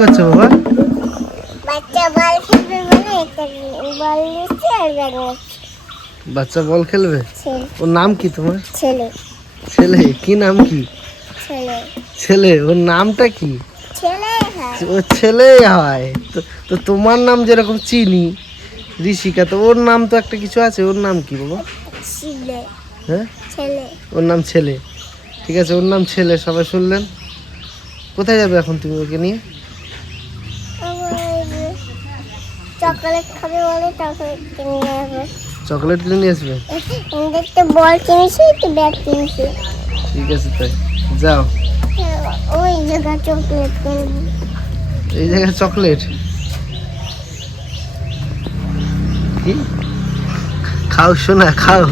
করছো বাবা? বাচ্চা বল খেলবে বলে একটা বল নিচ্ছে আর ব্যাগ নিচ্ছে। বাচ্চা বল খেলবে? ওর নাম কি তোমার? ছেলে। ছেলে? কি নাম কি? ছেলে। ছেলে? ওর নামটা কি? ছেলে হয়। ও ছেলে হয় তো তোমার নাম যেরকম চিনি ঋষিকা, তো ওর নাম তো একটা কিছু আছে, ওর নাম কি বাবা? ছেলে। হ্যাঁ, ছেলে। ওর নাম ছেলে। ঠিক আছে, ওর নাম ছেলে, সবাই শুনলেন। কোথায় যাবে এখন তুমি ওকে নিয়ে? চকলেট খাবে বলে চকলেট কিনে যাবে। চকলেট কিনে নিয়ে আসবে? একটা বল কিনেছি, একটা ব্যাগ কিনেছি। ঠিক আছে, তাই যাও। ওই জায়গায় চকলেট কিনবো। এই জায়গায় চকলেট? কি খাও সোনা, খাও।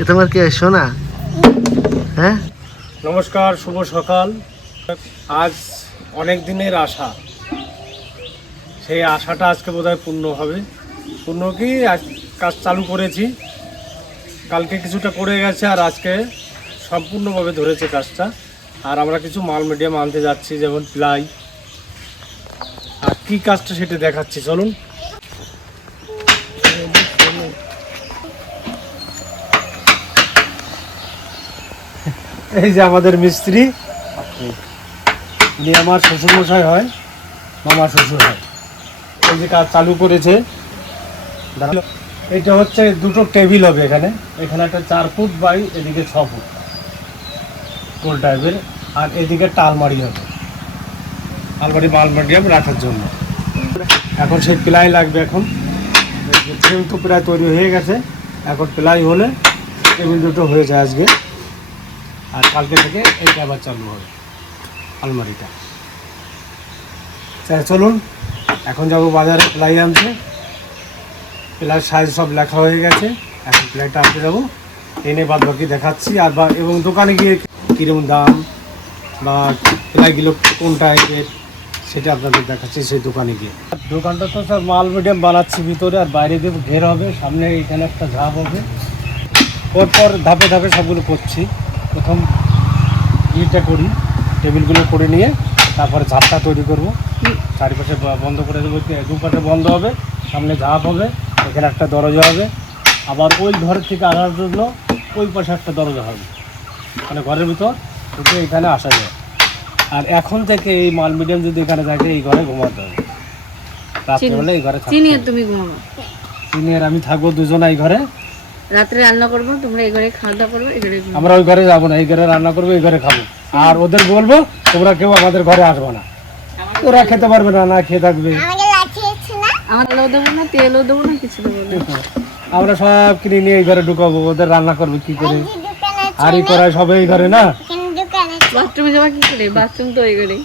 এ তোমার কে সোনা? হ্যাঁ, নমস্কার, শুভ সকাল। আজ অনেক দিনের আশা, সেই আশাটা আজকে বোধহয় পূর্ণ হবে। পূর্ণ কি, আজ কাজ চালু করেছি, কালকে কিছুটা করে গেছে আর আজকে সম্পূর্ণভাবে ধরেছে কাজটা। আর আমরা কিছু মাল মিডিয়াম আনতে যাচ্ছি, যেমন প্লাই। আর কি কাজটা সেটা দেখাচ্ছি, চলুন। এই যে আমাদের মিস্ত্রি, উনি আমার শ্বশুরমশাই হয়, মামা শ্বশুর হয়। এই যে কাজ চালু করেছে। এটা হচ্ছে দুটো টেবিল হবে এখানে। এখানে একটা 4 ফুট বাই এদিকে 6 ফুট গোল টাইপের, আর এদিকে একটা আলমারি হবে, আলমারি মালমারিয়াম রাখার জন্য। এখন সেই প্লাই লাগবে। এখন ফ্রেম তো প্রায় তৈরি হয়ে গেছে, এখন প্লাই হলে টেবিল দুটো হয়ে যায় আজকে। আর কালকে থেকে এইটা আবার চালু হবে, আলমারিটা। চলুন, এখন যাব বাজারে প্লাই আনতে। প্লাই সাইজ সব লেখা হয়ে গেছে, এখন প্লাইটা আনতে যাবো, এনে বাদ বাকি দেখাচ্ছি। আর এবং দোকানে গিয়ে কীরকম দাম বা প্লাইগুলো কোন টাইপের সেটা আপনাদের দেখাচ্ছি সেই দোকানে গিয়ে। দোকানটা তো সব মাল মিডিয়াম বানাচ্ছি ভিতরে, আর বাইরে দিয়ে ঘের হবে, সামনে এখানে একটা ঝাঁপ হবে। পরপর ধাপে ধাপে সবগুলো করছি। প্রথম ইটা করি, টেবিলগুলো করে নিয়ে তারপরে ঝাপটা তৈরি করব। চারিপাশে বন্ধ করে দেবো, দুপাশে বন্ধ হবে, সামনে ঝাঁপ হবে, এখানে একটা দরজা হবে। আবার ওই ঘরের থেকে আসার জন্য ওই পাশে একটা দরজা হবে, মানে ঘরের ভিতর ঢুকে এখানে আসা যায়। আর এখন থেকে এই মাল মিডিয়াম যদি এখানে থাকে, এই ঘরে ঘুমাতে হবে রাত্রেবেলা। এই ঘরে তুমি ঘুমাবো, সিনিয়র আমি থাকবো, দুজনে এই ঘরে রাত্রে রান্না করবো, তোমরা এই ঘরে খাওয়া দাওয়া করবো, এই ঘরে আমরা ওই ঘরে যাবো না, এই ঘরে রান্না করবো, এই ঘরে খাবো। আর ওদের বলবো তোমরা কেউ আমাদের ঘরে আসবে না, ওরা খেতে পারবে না, না খেয়ে থাকবে। আমার আলো দেবো না, তেলও দেবো না, কিছু দেবো না। আমরা সব কিনে নিয়ে এই ঘরে ঢুকাবো, ওদের রান্না করবে কি করে, হাঁড়ি করায় সব এই ঘরে না। বাথরুমে যাবা কি করে? বাথরুম তো এই ঘরে।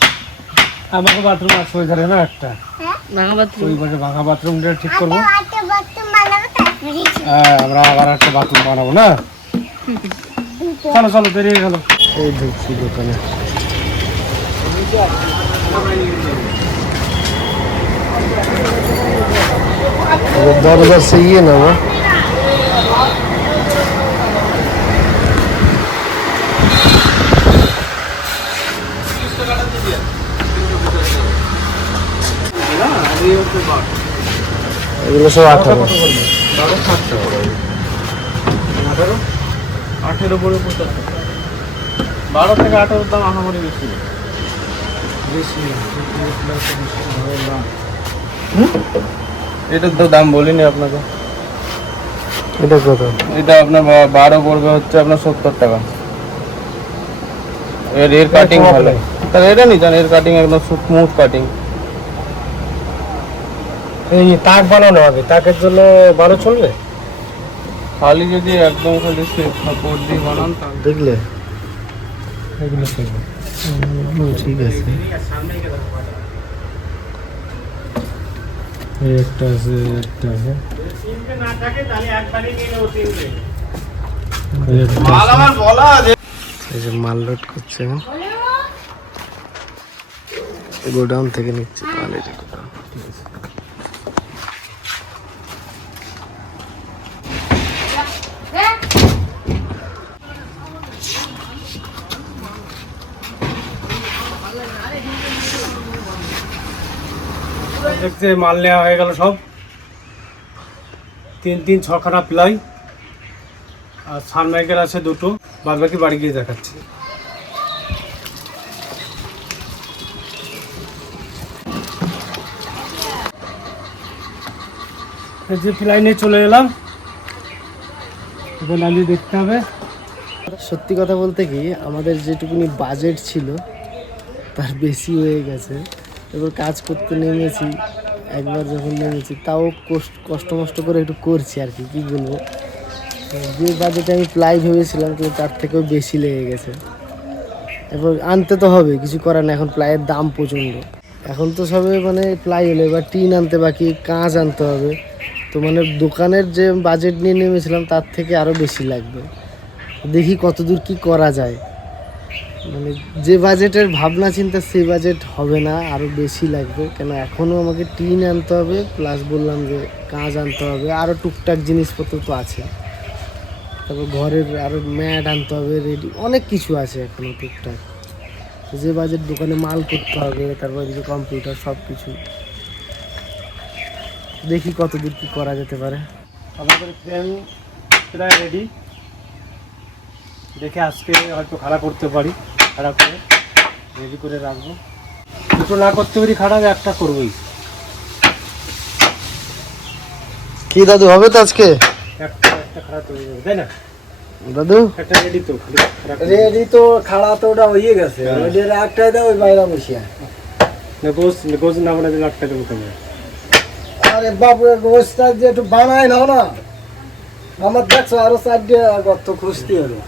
আমাকে বাথরুম আসবে ওই ঘরে না, একটা ভাঙা বাথরুম। ওই ঘরে ভাঙা বাথরুমটা ঠিক করবো। হ্যাঁ, আমরা আবার একটা বাথরুম বানাবো না। চলো চলো, বেরিয়ে গেল। এই ঢুকছি দোকানে। দরজা से ये ना वो এগুলো সব 18 18 বলে 75। 12 থেকে 18 দাম আহামরি বেশি বেশি। এটার তো দাম বলিনি আপনাকে। এটা কত? এটা আপনার 12 পড়বে হচ্ছে আপনার 70 টাকা। এর কাটিং ভালো, তাহলে এটা নিন, এর কাটিং একদম স্মুথ কাটিং। এই তাক বানানো হবে, তাকের জন্য 12 চলবে। খালি যদি একদম খালি কাপড় দিয়ে বানান তাহলে দেখলে এগুলো চলবে। ঠিক আছে। এই একটা আছে, একটা আছে। এই যে মাল লোড করছে, গোডাউন থেকে নিচ্ছে মাল। এই যে গোডাউন। দেখতে মাল নেওয়া হয়ে গেল সব, 6খানা প্লাই আর সানমাইকেল আছে 2টো, বাদ বাকি বাড়ি গিয়ে দেখাচ্ছি। এই যে প্লাই নিয়ে চলে এলাম, এবার নামিয়ে দেখতে হবে। সত্যি কথা বলতে কি আমাদের যেটুকুনি বাজেট ছিল তার বেশি হয়ে গেছে। এবার কাজ করতে নেমেছি, একবার যখন নেমেছি তাও কষ্ট মষ্ট করে একটু করছি আর কি, কী বলবো। যে বাজেটে আমি প্লাই ভেবেছিলাম কিন্তু তার থেকেও বেশি লেগে গেছে। এবার আনতে তো হবে, কিছু করার না, এখন প্লাইয়ের দাম প্রচণ্ড। এখন তো সবে মানে প্লাই হলো, এবার টিন আনতে বাকি, কাঁচ আনতে হবে। তো মানে দোকানের যে বাজেট নিয়ে নেমেছিলাম তার থেকে আরও বেশি লাগবে। দেখি কতদূর কি করা যায়। মানে যে বাজেটের ভাবনা চিন্তা সেই বাজেট হবে না, আরও বেশি লাগবে। কেন এখনও আমাকে টিন আনতে হবে, প্লাস বললাম যে কাঁচ আনতে হবে, আরও টুকটাক জিনিসপত্র তো আছে। তারপর ঘরের আরও ম্যাট আনতে হবে, রেডি অনেক কিছু আছে এখনও টুকটাক। যে বাজেট দোকানে মাল করতে হবে, তারপর যে কম্পিউটার সব কিছু, দেখি কতদূর কি করা যেতে পারে। আমাদের ফ্রেম প্রায় রেডি, দেখে আজকে হয়তো খাড়া করতে পারি, খাড়া করে রেডি করে রাখবো। 2টো না করতে পারি খাড়া, একটা করবোই। কি দাদু হবে তো আজকে? একটা খাড়া তৈরি হবে, তাই না দাদু? একটা রেডি তো, খালি খাড়া করে। রেডি তো, খাড়া তো ওটা হয়ে গেছে, ওদের একটাই দাও ওই বাইরে বসিয়া। গোজ না বানালে একটা দেবো কেমন? আরে বাবু গোসটা যে একটু বানায় নাও না, আমার দেখছো আরো 4টে গর্ত খুঁজতে হলো,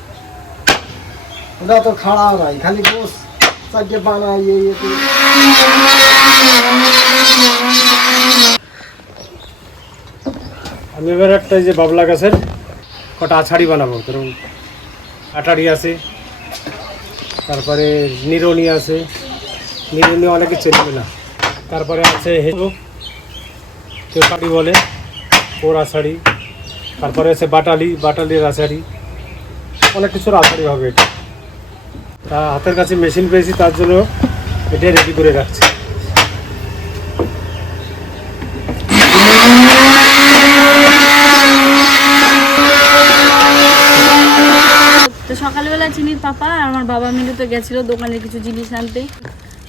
ওটা তো খাড়া নাই, খালি গোস 4টে বানায়। আমি এবার একটা যে বাবলা গাছের কটা আছাড়ি বানাবো, ধরুন আটারি আছে, তারপরে নিরনি আছে, নিরনি অনেকে চেনবে না, তারপরে আছে হেঁচো, কেউ কাটি বলে, ওর আষাঢ়ি, তারপরে আছে বাটালির আষাঢ়ি, অনেক কিছুর আষাঢ়ি হবে এটা। তা হাতের কাছে মেশিন পেয়েছি, তার জন্য এটা রেডি করে রাখছি। তো সকালবেলা চিনির পাপা আর আমার বাবা মিলে তো গেছিলো দোকানে কিছু জিনিস আনতে।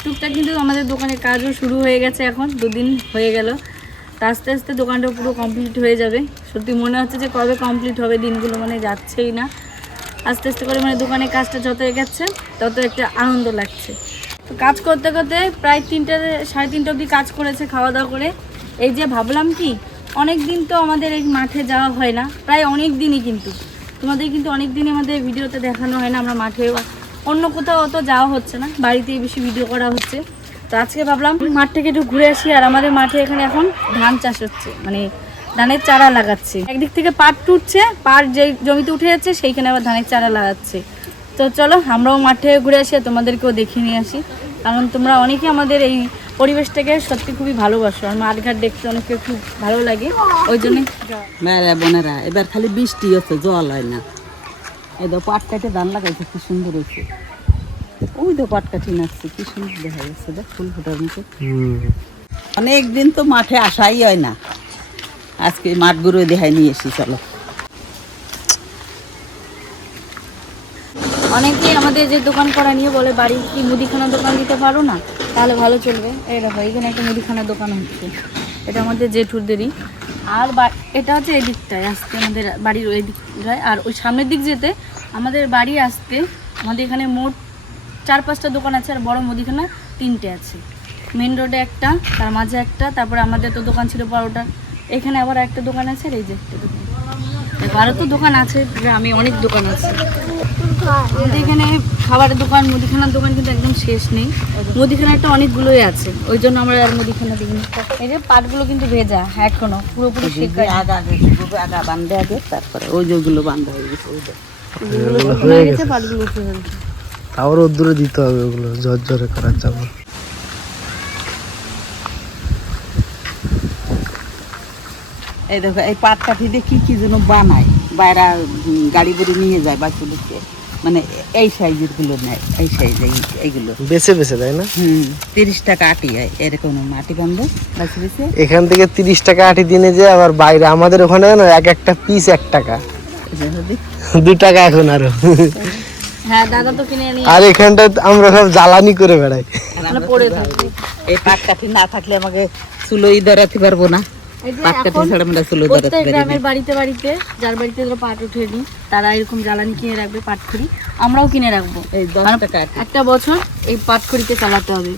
টুকটাক কিন্তু আমাদের দোকানের কাজও শুরু হয়ে গেছে, এখন 2 দিন হয়ে গেল। তো আস্তে আস্তে দোকানটা পুরো কমপ্লিট হয়ে যাবে। সত্যি মনে হচ্ছে যে কবে কমপ্লিট হবে, দিনগুলো মানে যাচ্ছেই না। আস্তে আস্তে করে মানে দোকানের কাজটা যত এগোচ্ছে তত একটা আনন্দ লাগছে। তো কাজ করতে করতে প্রায় 3টে 3:30 অবধি কাজ করেছে, খাওয়া দাওয়া করে। এই যে ভাবলাম কি, অনেক দিন তো আমাদের এই মাঠে যাওয়া হয় না, প্রায় অনেক দিনই, কিন্তু তোমাদের কিন্তু অনেক দিনই আমাদের ভিডিওতে দেখানো হয় না। আমরা মাঠে বা অন্য কোথাও অত যাওয়া হচ্ছে না, বাড়িতেই বেশি ভিডিও করা হচ্ছে। তো আজকে ভাবলাম মাঠ থেকে একটু ঘুরে আসি। আর আমাদের মাঠে এখানে এখন ধান চাষ হচ্ছে, মানে ধানের চারা লাগাচ্ছে। একদিক থেকে পাট টুটছে, পাট যে জমিতে উঠে যাচ্ছে সেইখানে আবার ধানের চারা লাগাচ্ছে। তো চলো আমরাও মাঠে ঘুরে আসি, তোমাদেরকেও দেখিয়ে নিয়ে আসি। কারণ তোমরা অনেকে আমাদের এই পরিবেশটাকে সত্যি খুবই ভালোবাসো, আর মাঠঘাট দেখতে অনেকে খুব ভালো লাগে, ওই জন্যই। মেয়েরা বোনেরা এবার খালি বৃষ্টি হচ্ছে, জল হয় না। এই তো পাট কাটে ধান লাগাইছে, কি সুন্দর হয়েছে। ওই তো পাট কাঠি নাচছে, কি সুন্দর দেখা যাচ্ছে, দেখ ফুল ফোটার মতো। অনেকদিন তো মাঠে আসাই হয় না, আজকে মাঠ ঘুরে দেখাই নিয়ে এসি। চলো। অনেকেই আমাদের যে দোকান করা নিয়ে বলে, বাড়ি কি মুদিখানার দোকান দিতে পারো না, তাহলে ভালো চলবে। এই দেখো এখানে একটা মুদিখানার দোকান হচ্ছে, এটা আমাদের জেঠুরদেরই। আর এটা হচ্ছে এই দিকটায় আসতে, আমাদের বাড়ির ওই দিকটায়। আর ওই সামনের দিক যেতে আমাদের বাড়ি আসতে আমাদের এখানে মোট 4-5টা দোকান আছে, আর বড় মুদিখানা 3টে আছে। মেন রোডে একটা, তার মাঝে একটা, তারপরে আমাদের তো দোকান ছিল পরোটার, এখানে আবার একটা দোকান আছে। আর এই যে একটা দোকান, আরও তো দোকান আছে গ্রামে, অনেক দোকান আছে। আমাদের এখানে খাবারের দোকান, মুদিখানার দোকান কিন্তু একদম শেষ নেই। মুদিখানাটা অনেকগুলোই আছে, ওই জন্য আমরা আর মুদিখানা দিইনি। এই যে পাটগুলো কিন্তু ভেজা এখনো পুরোপুরি শেখায়। আগা বান্ধে আগে, তারপরে ওই যেগুলো বান্ধা হয়ে গেছে, ওই হয়ে গেছে, পাটগুলো উঠে ফেলছে। তাও রোদ্দুরে দিতে হবে ওগুলো ঝরঝরে করার জন্য। এই দেখো এই পাট কাঠি দিয়ে কি কি যেন বানায়, বাইরা গাড়ি করে নিয়ে যায় বাচ্চাদেরকে। মানে এই সাইজের গুলো নেয়, এই সাইজ এইগুলো। বেছে বেছে দেয় না? 30 টাকা আটি হয় এরকম মাটি বান্ধব বেছে বেছে। এখান থেকে 30 টাকা আটি দিনে যে আবার বাইরে আমাদের ওখানে না এক একটা পিস 1 টাকা, 2 টাকা এখন আরো। হ্যাঁ দাদা তো কিনে নিয়ে আর এখানটা আমরা সব জ্বালানি করে বেড়াই। পড়ে থাকি। এই পাট কাঠি না থাকলে আমাকে চুলোই ধরাতে পারবো না। এই যে পাট কাঠি এখন ছাড়া আমরা চুলো ধরাতে প্রত্যেক পারি গ্রামের বাড়িতে বাড়িতে যার বাড়িতে ধরো পাট ওঠেনি তারা এরকম জ্বালানি কিনে রাখবে, পাটখড়ি। আমরাও কিনে রাখবো। এই 10 মানে টাকা আটি। একটা বছর এই পাটখড়িতে চালাতে হবে।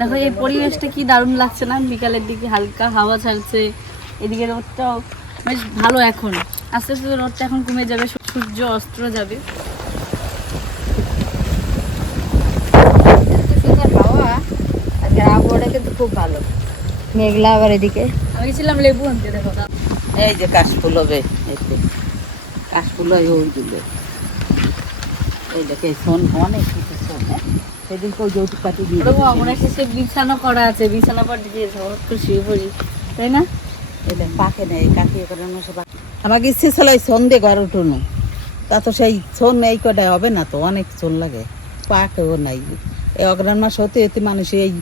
দেখো এই পরিবেশটা কি দারুণ লাগছে না? বিকালের দিকে হালকা হাওয়া ছাড়ছে, এদিকে রোদটাও বেশ ভালো। এখন আস্তে আস্তে রোদটা এখন কমে যাবে, সূর্য অস্ত যাবে। সুন্দর হাওয়া, আজকে আবহাওয়াটা কিন্তু খুব ভালো, মেঘলা। আবার এদিকে আমি গেছিলাম লেবু আনতে, দেখো এই যে কাশফুল হবে, এই যে কাশফুল হয় ওই দিলে। এই দেখে সোন অনেক কিছু সোন, সেদিন কেউ যৌতুক পাটি দিয়ে ওরকম আমার একটা সে বিছানা করা আছে, বিছানা পাটি দিয়ে হঠাৎ করে শুয়ে পড়ি, তাই না? এটা পাকে নেই, কাটিয়ে করে আমাকে ইচ্ছে ছিল সোন দিয়ে ঘর উঠুনো, তা তো সেই সোন এই কটায় হবে না, তো অনেক সোন লাগে, পাকেও নাই। এই অগ্রহণ মাস হতে হতে মানুষ এই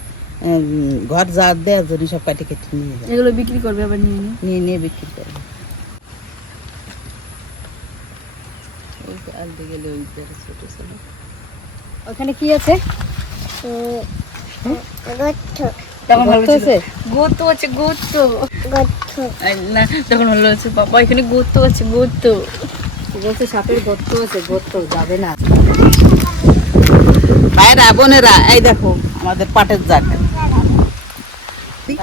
ঘর যা দেওয়ার জন্য সব কাটি কেটে নিয়ে যায়, এগুলো বিক্রি করবে আবার নিয়ে নিয়ে। নিয়ে নিয়ে বিক্রি করবে। ওই যে আলদি গেলে ওই ধারে ছোট ছোট। ওখানে কি আছে? গর্ত তখন ভালো গর্ত আছে, আছে? গর্ত আছে, গর্ত। গর্ত না তখন ভালো আছে, বাবা এখানে গর্ত আছে, গর্ত বলছে, সাপের গর্ত আছে, গর্ত যাবে না। ভাইরা বোনেরা, এই দেখো আমাদের পাটের জাগ,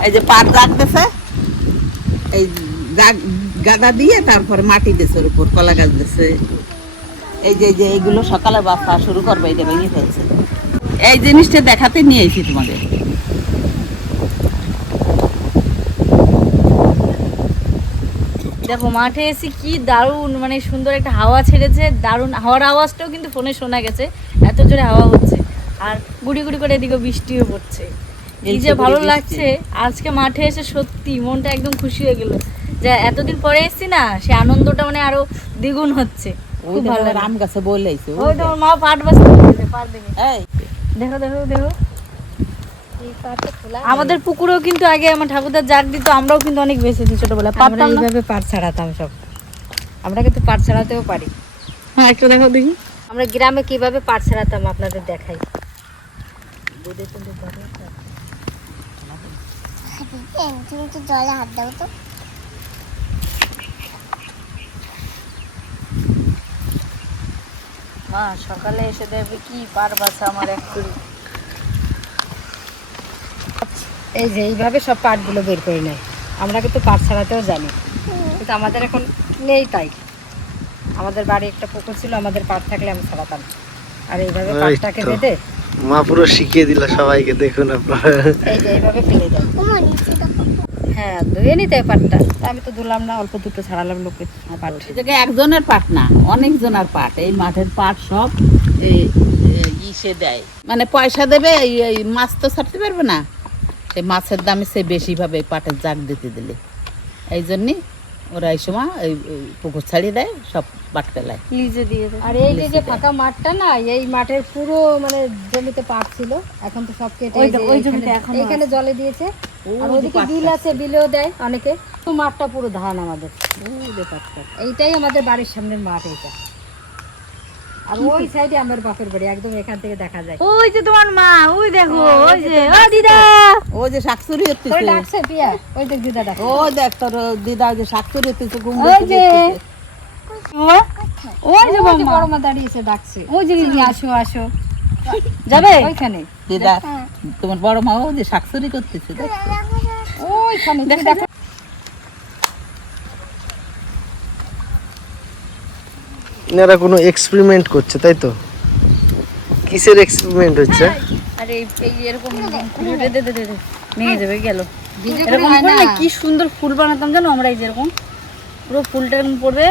এই যে পাট জাগতেছে, এই গাদা দিয়ে তারপরে মাটি দিয়েছে, ওর উপর কলা গাছ দিয়েছে। এই যে এইগুলো সকালে বাচ্চা শুরু করবে, এটা ভেঙে ফেলছে। এই জিনিসটা দেখাতে নিয়ে এসেছি তোমাকে। দেখো মাঠে এসে কি দারুণ, মানে সুন্দর একটা হাওয়া ছেড়েছে, দারুণ হাওয়ার আওয়াজটাও কিন্তু ফোনে শোনা গেছে, এত জোরে হাওয়া হচ্ছে। আর গুড়ি গুড়ি করে এদিকে বৃষ্টিও পড়ছে, এই যে ভালো লাগছে। আজকে মাঠে এসে সত্যি মনটা একদম খুশি হয়ে গেল, যে এতদিন পরে এসেছি না, সে আনন্দটা মানে আরো দ্বিগুণ হচ্ছে। ওই খুব ভালো দেখো লাগে। আম গাছে বলেছে, ওই তোমার মা পাট বাঁচতে পারবে। এই দেখো দেখো দেখো, আমাদের পুকুরেও কিন্তু আগে আমার ঠাকুরদার জাগ দিত, আমরাও কিন্তু অনেক বেঁচেছি ছোটবেলায়, পারতাম না। এইভাবে পাট ছাড়াতাম সব। আমরা কিন্তু পাট ছাড়াতেও পারি। হ্যাঁ একটু দেখো দেখি। আমরা গ্রামে কিভাবে পাট ছাড়াতাম আপনাদের দেখাই। তুমি তো জলে হাত দাও তো। মা সকালে এসে দেখবে কি পাট বাছা আমার এক কুড়ি। এই যে এইভাবে সব পাটগুলো বের করে নেয়। আমরা কিন্তু পাট ছাড়াতেও জানি, কিন্তু আমাদের এখন নেই। তাই আমাদের বাড়ি একটা পুকুর ছিল, আমাদের পাট থাকলে আমি ছাড়াতাম। আর এইভাবে এই পাটটাকে তো। বেঁধে মা পুরো শিখিয়ে দিল সবাইকে, দেখুন আপনারা। এই যে এইভাবে ফেলে দেয়। ওমা নিচে দেখো। হ্যাঁ, ধুয়ে নিতে হয় পাটটা। তা আমি তো ধুলাম না, অল্প দুটো ছাড়ালাম লোকের পাট। এই জায়গায় একজনের পাট না, অনেকজনের পাট। এই মাঠের পাট সব ইসে দেয়, মানে পয়সা দেবে। এই মাছ তো ছাড়তে পারবে না, সেই মাছের দামে সে বেশি ভাবে পাটের জাগ দিতে দিলে। এই জন্যে ওরা এই সময় এই পুকুর ছাড়িয়ে দেয়, সব পাট পেলায়। লিজে দিয়ে দেয়। আর এই যে ফাঁকা মাঠটা না, এই মাঠের পুরো মানে জমিতে পাট ছিল, এখন তো সব কেটে ওই এই যে ওই জমিতে এখানে- এখনো এখানে জলে দিয়েছে। আর ওই যে ওদিকে পাট বিল আছে, বিলেও দেয় অনেকে। তো মাঠটা পুরো ধান আমাদের। ওই যে পাটটা। এইটাই আমাদের বাড়ির সামনের মাঠ এইটা। আর ওই সাইডে আমার বাপের বাড়ি, একদম এখান থেকে দেখা যায়। ওই যে তোমার মা, ওই দেখো, ওই যে ও দিদা। ও যে শাকচুরি ওই হতেছে, ডাকছে পিয়া, ওই দেখ দিদা ডাকছে। ও দেখ তোর দিদা ওই যে শাকচুরি হতেছে, ওই যে বাবা, ওই যে ওই যে বাবা, বড় মা দাঁড়িয়েছে, ডাকছে। ওই যে দিদি আসো আসো, যাবে ওইখানে দিদা তোমার বড় মা ও যে শাকচুরি করতেছে, দেখ। ওইখানে তুমি দেখো। এনারা কোনো এক্সপেরিমেন্ট করছে, তাই তো? কিসের এক্সপেরিমেন্ট হচ্ছে? আরে এই এরকম দে দে দে দে দে, ভেঙে যাবে, গেল। এরকম করে না কি সুন্দর ফুল বানাতাম জানো আমরা, এই যেরকম পুরো ফুলটা এরকম পড়বে,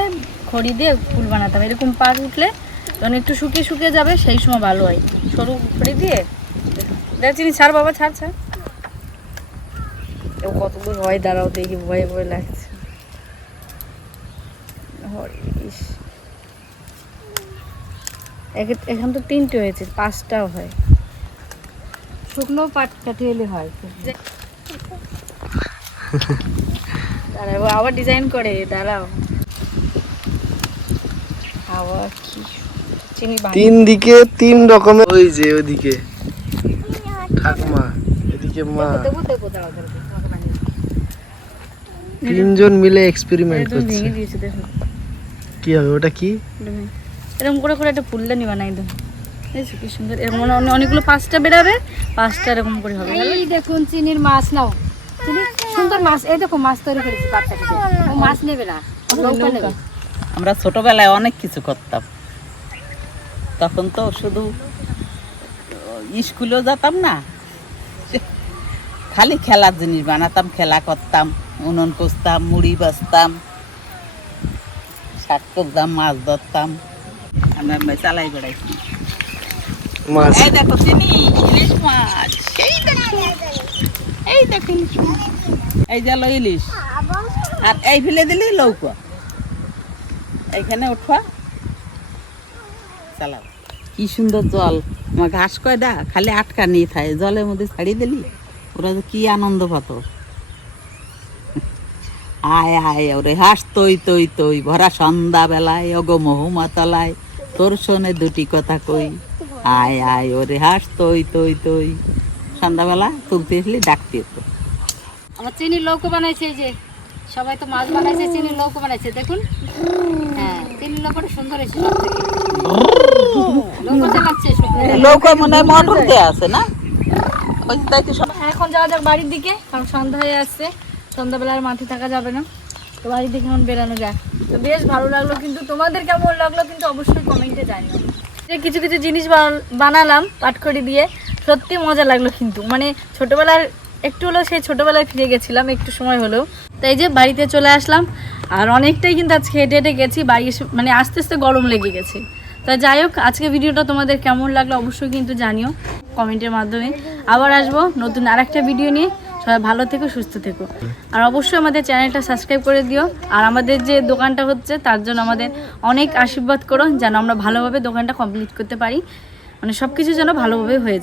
খড়ি দিয়ে ফুল বানাতাম। এরকম পাট উঠলে যখন একটু শুকিয়ে শুকিয়ে যাবে, সেই সময় ভালো হয়, সরু খড়ি দিয়ে। দেখ চিনি, ছাড় বাবা, ছাড় ছাড়। ও কতদূর হয় দাঁড়াও দেখি, ভয়ে ভয়ে লাগছে। হরিশ এখন তো 3টে হয়েছে, 5টাও হয়। শুকনো পাট কাঠি হলে হয়। দাঁড়াও, আবার ডিজাইন করে, দাঁড়াও। আবার কি চিনি 3 দিকে 3 রকমের, ওই যে ওদিকে ঠাকুমা, এদিকে মা, দেবো দাঁড়াও দাঁড়াও, তোমাকে বানিয়ে দিই। 3 জন মিলে এক্সপেরিমেন্ট একদম করছে। ভেঙে দিয়েছে, দেখো কি হবে ওটা? কি এরকম করে করে একটা ফুলদানি বানাই দাও, দেখছো কি সুন্দর। এরকম অনেকগুলো 5টা বেরাবে, 5টা এরকম করে হবে। এই দেখুন চিনির মাছ নাও, চিনি সুন্দর মাছ। এই দেখো মাছ তৈরি করেছি পাটটাকে, ও মাছ নেবে না, নৌকা নেবে। আমরা ছোটবেলায় অনেক কিছু করতাম, তখন তো শুধু স্কুলেও যেতাম না, খালি খেলার জিনিস বানাতাম, খেলা করতাম, উনুন কষতাম, মুড়ি বাজতাম, শাক করতাম, মাছ ধরতাম, আমরা চালাই বেড়াইছি। মাছ? এই দেখো চিনি ইলিশ মাছ, এই দেখো, এই দেখো ইলিশ মাছ, এই যে হলো ইলিশ, আর এই ফেলে দিলি লৌকা, এইখানে উঠবা, চালাও। কি সুন্দর জল, আমার ঘাস কয়টা খালি আটকা নিয়ে থাকে, জলের মধ্যে ছাড়িয়ে দিলি ওরা যে কি আনন্দ পাত। আয় আয় ওরে হাস তৈ তৈ তৈ ভরা সন্ধ্যা বেলায়, অগো মহুমাতলায় তোর শোনে দুটি কথা কই, আয় আয় ওরে হাস তৈ তৈ তৈ। সন্ধ্যাবেলা তুলতে আসলে ডাকতে হতো। আমার চিনির লৌকা বানাইছে, এই যে সবাই তো মাছ বানাইছে, চিনির লৌকা বানাইছে দেখুন। হ্যাঁ চিনির লৌকাটা সুন্দর হয়েছে সব থেকে। লৌকা চালাচ্ছে লৌকা মনে হয় মটর দেওয়া আছে না, ওই তাই তো সব। এখন যাওয়া যাক বাড়ির দিকে, কারণ সন্ধ্যা হয়ে আসছে, সন্ধ্যাবেলা আর মাঠে থাকা যাবে না, তো বাড়ির দিকে এখন বেরানো যায়। তো বেশ ভালো লাগলো, কিন্তু তোমাদের কেমন লাগলো কিন্তু অবশ্যই কমেন্টে জানিও। যে কিছু কিছু জিনিস বানালাম পাটখড়ি দিয়ে, সত্যি মজা লাগলো। কিন্তু মানে ছোটোবেলার একটু হলেও সেই ছোটোবেলায় ফিরে গেছিলাম একটু সময় হলেও। তাই যে বাড়িতে চলে আসলাম, আর অনেকটাই কিন্তু আজকে হেঁটে হেঁটে গেছি, বাড়ি এসে মানে আস্তে আস্তে গরম লেগে গেছে। তা যাই হোক, আজকে ভিডিওটা তোমাদের কেমন লাগলো অবশ্যই কিন্তু জানিও কমেন্টের মাধ্যমে। আবার আসবো নতুন আরেকটা ভিডিও নিয়ে। সবাই ভালো থেকো, সুস্থ থেকো, আর অবশ্যই আমাদের চ্যানেলটা সাবস্ক্রাইব করে দিও। আর আমাদের যে দোকানটা হচ্ছে তার জন্য আমাদের অনেক আশীর্বাদ করো, যেন আমরা ভালোভাবে দোকানটা কমপ্লিট করতে পারি, মানে সব কিছু যেন ভালোভাবে হয়ে যায়।